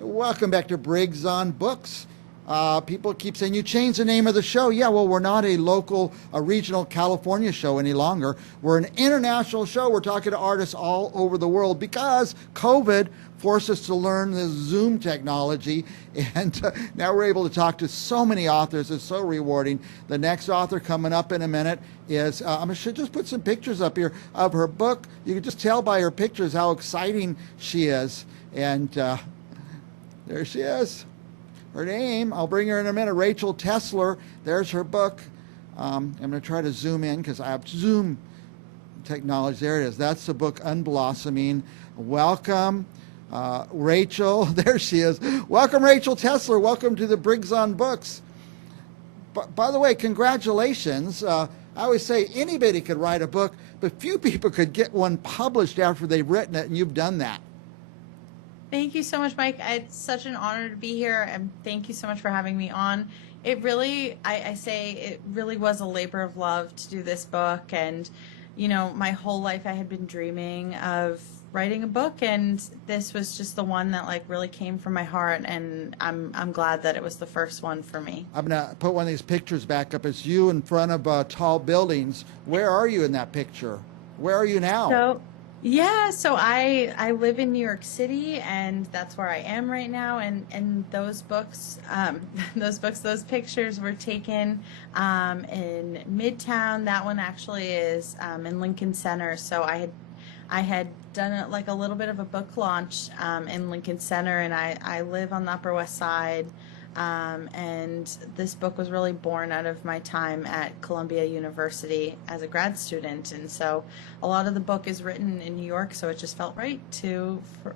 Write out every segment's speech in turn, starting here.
Welcome back to Briggs on Books. People keep saying you changed the name of the show. Yeah, well, we're not a regional California show any longer. We're an international show. We're talking to artists all over the world because COVID forced us to learn the Zoom technology, and now we're able to talk to so many authors. It's so rewarding. The next author coming up in a minute is, I should just put some pictures up here of her book. You can just tell by her pictures how exciting she is. And there she is. Her name, I'll bring her in a minute, Rachel Tesler. There's her book. I'm going to try to zoom in because I have Zoom technology. There it is. That's the book, Unblossoming. Welcome, Rachel. There she is. Welcome, Rachel Tesler. Welcome to the Briggs on Books. By the way, congratulations. I always say anybody could write a book, but few people could get one published after they've written it, and you've done that. Thank you so much, Mike. It's such an honor to be here, and thank you so much for having me on. It really, I say, it really was a labor of love to do this book, and my whole life I had been dreaming of writing a book, and this was just the one that really came from my heart, and I'm glad that it was the first one for me. I'm gonna put one of these pictures back up. It's you in front of tall buildings. Where are you in that picture? Where are you now? So I live in New York City, and that's where I am right now. And those books, those pictures were taken in Midtown. That one actually is in Lincoln Center. So I had done a little bit of a book launch in Lincoln Center, and I live on the Upper West Side. And this book was really born out of my time at Columbia University as a grad student, and so a lot of the book is written in New York, so it just felt right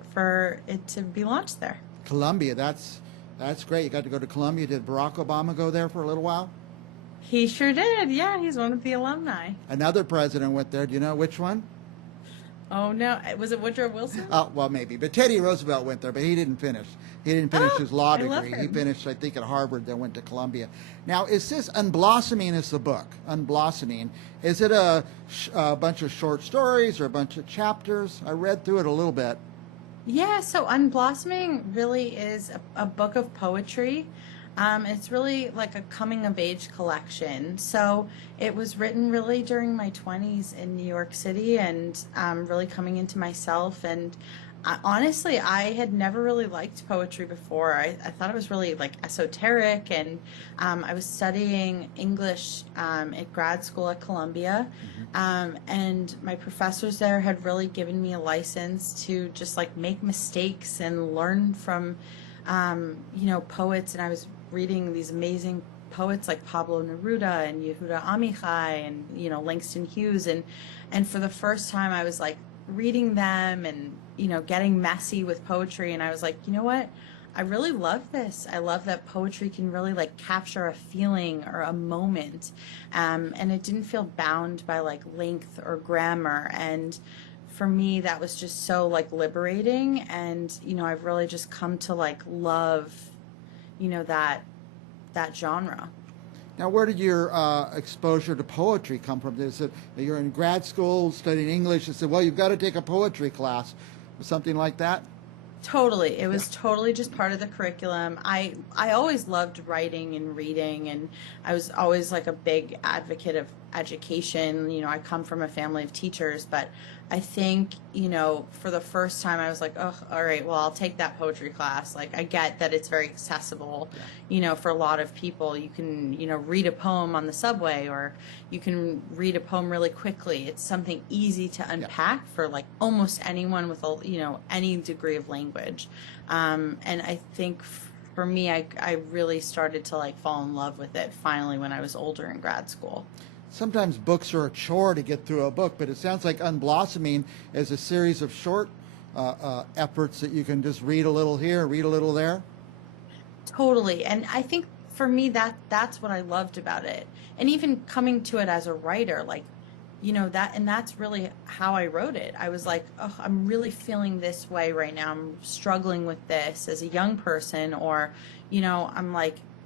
for it to be launched there. Columbia, that's great. You got to go to Columbia. Did Barack Obama go there for a little while? He sure did. Yeah, he's one of the alumni. Another president went there. Do you know which one? Oh, no. Was it Woodrow Wilson? Oh, well, maybe. But Teddy Roosevelt went there, but he didn't finish. He didn't finish his law degree. He finished, I think, at Harvard, then went to Columbia. Now, is this Unblossoming is the book? Unblossoming. Is it a bunch of short stories or a bunch of chapters? I read through it a little bit. Yeah, so Unblossoming really is a book of poetry. It's really like a coming of age collection. So it was written really during my 20s in New York City, and really coming into myself. And honestly, I had never really liked poetry before. I thought it was really esoteric, and I was studying English at grad school at Columbia. And my professors there had really given me a license to just make mistakes and learn from poets. And I was reading these amazing poets like Pablo Neruda and Yehuda Amichai and Langston Hughes, and for the first time I was reading them and getting messy with poetry, and I was like, you know what, I really love this. I love that poetry can really capture a feeling or a moment, and it didn't feel bound by length or grammar. And for me, that was just so liberating, and I've really just come to love that genre. Now, where did your exposure to poetry come from? Is it you're in grad school studying English and said, well, you've got to take a poetry class or something like that? Totally. It was totally just part of the curriculum. I always loved writing and reading, and I was always a big advocate of education. I come from a family of teachers, but I think, for the first time I was like, oh, all right, well, I'll take that poetry class. I get that it's very accessible, for a lot of people. You can, read a poem on the subway, or you can read a poem really quickly. It's something easy to unpack for almost anyone with, any degree of language. And I think for me, I really started to fall in love with it finally when I was older in grad school. Sometimes books are a chore to get through a book, but it sounds like Unblossoming is a series of short efforts that you can just read a little here, read a little there. Totally. And I think for me, that's what I loved about it. And even coming to it as a writer, that's really how I wrote it. I was like, oh, I'm really feeling this way right now. I'm struggling with this as a young person, or, I'm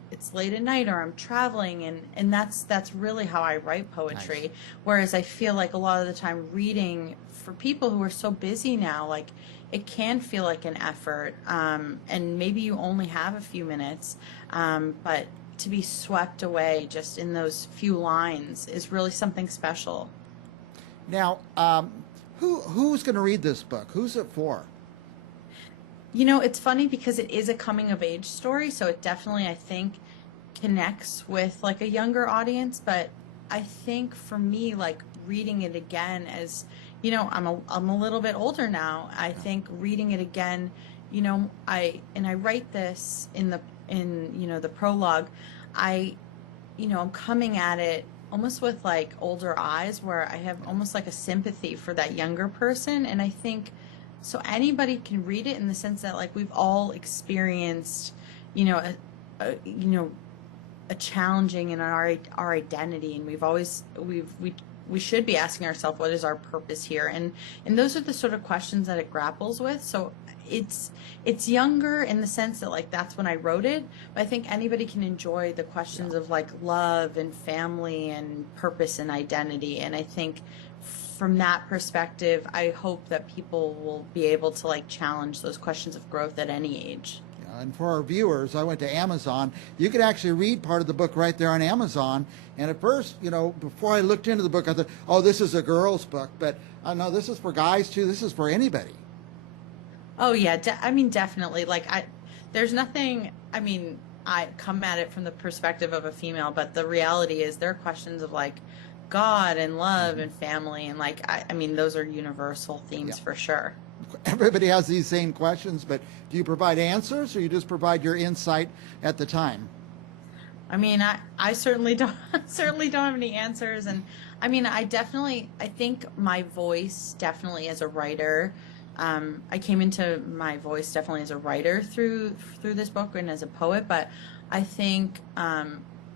it's late at night, or I'm traveling, and that's really how I write poetry. Nice. Whereas I feel a lot of the time reading, for people who are so busy now, it can feel like an effort, and maybe you only have a few minutes, but to be swept away just in those few lines is really something special. Now, who's going to read this book? Who's it for? You know, it's funny because it is a coming of age story, so it definitely, I think, connects with like a younger audience, but I think for me, like reading it again as, you know, I'm a little bit older now. I think reading it again, you know, I write this in you know, the prologue. I'm coming at it almost with like older eyes where I have almost like a sympathy for that younger person, and I think so anybody can read it in the sense that like we've all experienced, you know, a challenging in our identity, and we should be asking ourselves, what is our purpose here, and those are the sort of questions that it grapples with. So it's younger in the sense that like that's when I wrote it, but I think anybody can enjoy the questions of like love and family and purpose and identity, and I think from that perspective, I hope that people will be able to like challenge those questions of growth at any age. And for our viewers, I went to Amazon. You could actually read part of the book right there on Amazon. And at first, you know, before I looked into the book, I thought, oh, this is a girl's book. But no, this is for guys too. This is for anybody. Oh yeah, I mean definitely. Like there's nothing. I mean, I come at it from the perspective of a female, but the reality is there are questions of like God and love and family, and like I mean those are universal themes for sure. Everybody has these same questions, but do you provide answers, or you just provide your insight at the time? I mean, I certainly don't certainly don't have any answers, and I mean, I think my voice definitely as a writer. I came into my voice definitely as a writer through this book and as a poet, but I think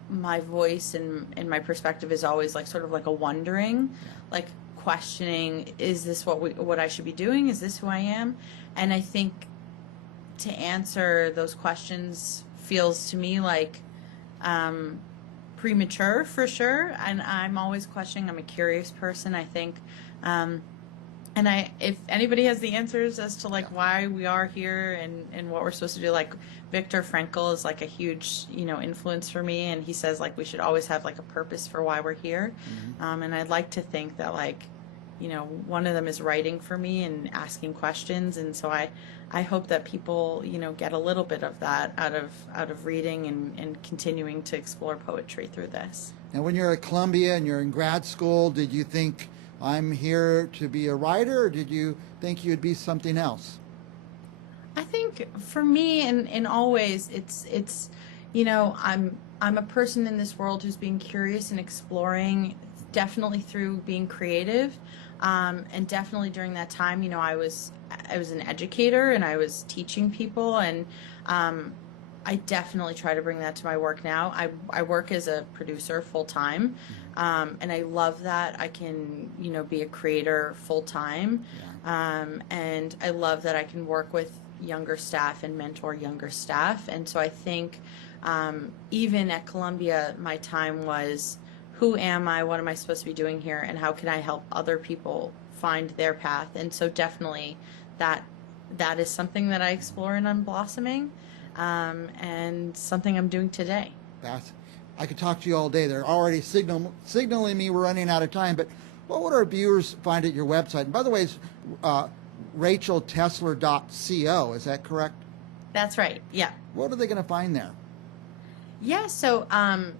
my voice and my perspective is always like sort of like a wondering, like questioning, is this what I should be doing? Is this who I am? And I think to answer those questions feels to me like premature for sure. And I'm always questioning. I'm a curious person, I think. And if anybody has the answers as to like why we are here and what we're supposed to do, like Viktor Frankl is like a huge, you know, influence for me, and he says like we should always have like a purpose for why we're here. And I'd like to think that like, you know, one of them is writing for me and asking questions, and so I hope that people, you know, get a little bit of that out of reading and continuing to explore poetry through this. And when you're at Columbia and you're in grad school, did you think I'm here to be a writer, or did you think you'd be something else? I think for me, in all ways, it's you know, I'm a person in this world who's being curious and exploring, definitely through being creative, and definitely during that time, you know, I was an educator and I was teaching people, and I definitely try to bring that to my work now. I work as a producer full time, and I love that I can, you know, be a creator full time, and I love that I can work with younger staff and mentor younger staff. And so I think even at Columbia, my time was, who am I? What am I supposed to be doing here? And how can I help other people find their path? And so definitely that is something that I explore in Unblossoming, and something I'm doing today. I could talk to you all day. They're already signaling me we're running out of time, but what would our viewers find at your website? And by the way, it's rgtesler.co, is that correct? That's right, yeah. What are they going to find there? Yeah, so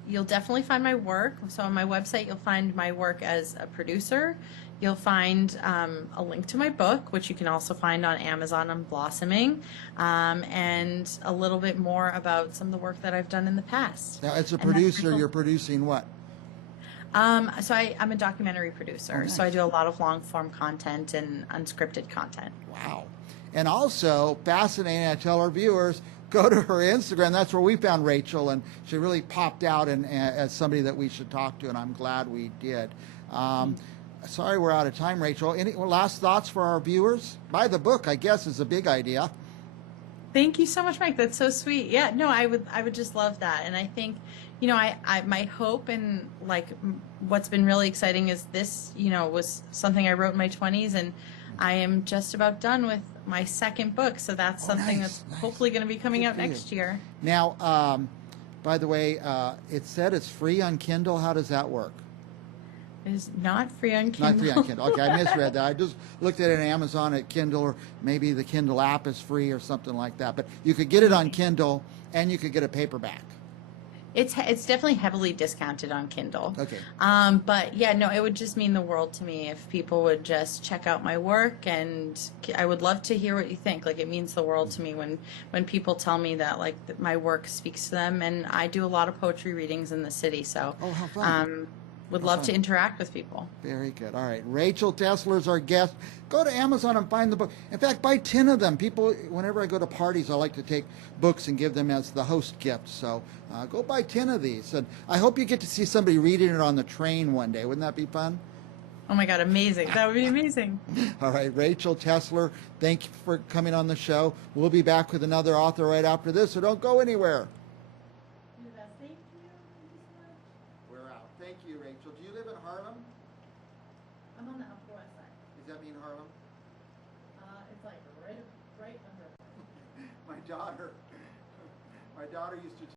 you'll definitely find my work. So on my website, you'll find my work as a producer. You'll find a link to my book, which you can also find on Amazon Unblossoming, and a little bit more about some of the work that I've done in the past. Now, as a producer, you're producing what? So I'm a documentary producer. Oh, nice. So I do a lot of long-form content and unscripted content. Wow. And also, fascinating, I tell our viewers, go to her Instagram. That's where we found Rachel, and she really popped out as somebody that we should talk to, and I'm glad we did. Sorry we're out of time, Rachel. Any last thoughts for our viewers? Buy the book, I guess, is a big idea. Thank you so much, Mike. That's so sweet. Yeah, no, I would just love that. And I think, you know, I my hope and like what's been really exciting is this, you know, was something I wrote in my 20s, and I am just about done my second book, so that's Oh, something nice, that's nice. hopefully going to be coming Good out for you. next year. Now, by the way, it said it's free on Kindle. How does that work? It is not free on Kindle. Not free on Kindle. Okay, I misread that. I just looked at it on Amazon at Kindle, or maybe the Kindle app is free or something like that. But you could get it on Kindle, and you could get a paperback. It's definitely heavily discounted on Kindle. Okay. But yeah, no, it would just mean the world to me if people would just check out my work, and I would love to hear what you think. Like, it means the world to me when people tell me that, like, that my work speaks to them. And I do a lot of poetry readings in the city, so Oh, how fun. would How love fun. to interact with people. Very good. All right. Rachel Tesler is our guest. Go to Amazon and find the book. In fact, buy 10 of them. People, whenever I go to parties, I like to take books and give them as the host gift. So go buy 10 of these. And I hope you get to see somebody reading it on the train one day. Wouldn't that be fun? Oh my God, amazing. That would be amazing. All right. Rachel Tesler, thank you for coming on the show. We'll be back with another author right after this, so don't go anywhere. Thank you. We're out. Thank you, Rachel. Do you live in Harlem? I'm on the Upper West Side. Does that mean Harlem? It's like right under. My daughter used to